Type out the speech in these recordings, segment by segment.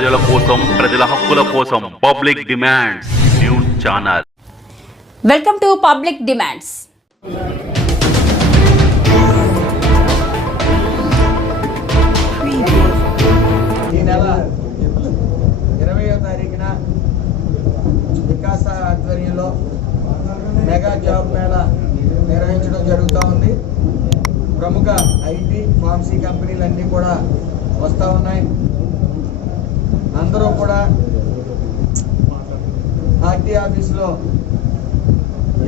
ప్రజల కోసం ప్రజల హక్కుల కోసం public demands news channel. Welcome to public demands. ఈ నెల ఇరవయో తారీఖున వికాస ఆధ్వర్యంలో మెగా జాబ్ మేళా నిర్వహించడం జరుగుతూ ఉంది. ప్రముఖ ఐటీ ఫార్మసీ కంపెనీలన్నీ కూడా వస్తూ ఉన్నాయి. అందరూ కూడా పార్టీ ఆఫీసులో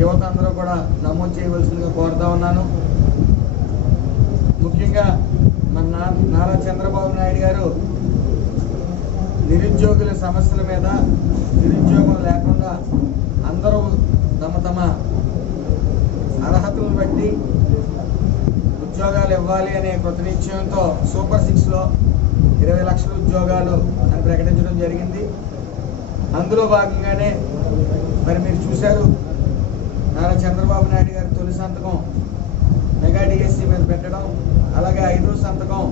యువత అందరూ కూడా నమోదు చేయవలసిందిగా కోరుతా ఉన్నాను. ముఖ్యంగా మన నా- నారా చంద్రబాబు నాయుడు గారు నిరుద్యోగుల సమస్యల మీద నిరుద్యోగం లేకుండా అందరూ తమ తమ అర్హతలను బట్టి ఉద్యోగాలు ఇవ్వాలి అనే కృత నిశ్చయంతో సూపర్ సిక్స్లో ఇరవై లక్షల ఉద్యోగాలు అని ప్రకటించడం జరిగింది. అందులో భాగంగానే మరి మీరు చూశారు నారా చంద్రబాబు నాయుడు గారి తొలి సంతకం మెగా డిఎస్సి మీద పెట్టడం అలాగే ఐదో సంతకం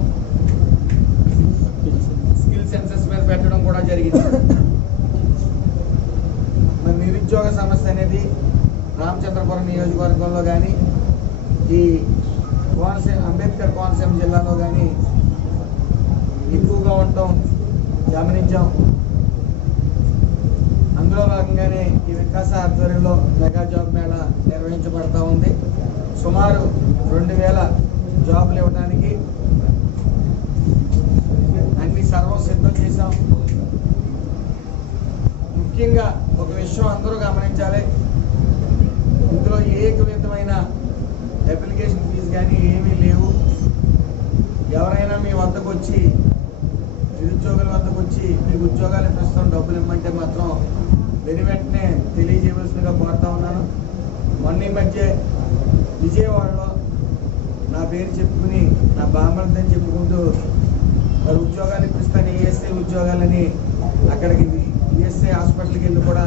స్కిల్ సెన్సెస్ మీద పెట్టడం కూడా జరిగింది. మరి నిరుద్యోగ సమస్య అనేది రామచంద్రపురం నియోజకవర్గంలో కానీ ఈ కోనసీమ అంబేద్కర్ కోనసీమ జిల్లాలో కానీ ఎక్కువగా ఉండటం గమనించాం. అందులో భాగంగానే ఈ వికాస ఆధ్వర్యంలో మెగా జాబ్ మేళా నిర్వహించబడతా ఉంది. సుమారు రెండు వేల జాబులు ఇవ్వడానికి అన్ని సర్వం సిద్ధం చేశాం. ముఖ్యంగా ఒక విషయం అందరూ గమనించాలి. ఇందులో ఏ విధమైన అప్లికేషన్ ఫీజు కానీ ఏమీ లేవు ఎవరైనా మీ వద్దకు వచ్చి ఉద్యోగాల వద్దకు వచ్చి మీకు ఉద్యోగాలు ప్రస్తుతం డబ్బులు ఇమ్మంటే మాత్రం వెను వెంటనే తెలియజేయవలసిందిగా కోరుతా ఉన్నాను. మొన్న ఈ మధ్య విజయవాడలో నా పేరు చెప్పుకుని నా బామ్మర్దని చెప్పుకుంటూ మరి ఉద్యోగాలు ఇప్పిస్తాను ఈఎస్ఐ ఉద్యోగాలని అక్కడికి ఈఎస్ఐ హాస్పిటల్కి వెళ్ళి కూడా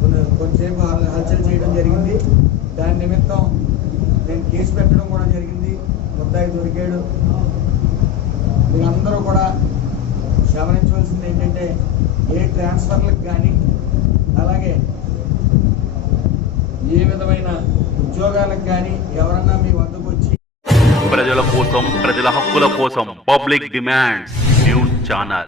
కొన్ని కొంతసేపు హల్చల్ చేయడం జరిగింది. దాని నిమిత్తం నేను కేసు పెట్టడం కూడా జరిగింది. ముద్దాయి దొరికాడు. మీరందరూ కూడా ట్రాన్స్ఫర్లకు కానీ అలాగే ఏ విధమైన ఉద్యోగాలకు కానీ ఎవరన్నా మీ వద్దకు వచ్చి ప్రజల కోసం ప్రజల హక్కుల కోసం పబ్లిక్ డిమాండ్స్ న్యూస్ ఛానల్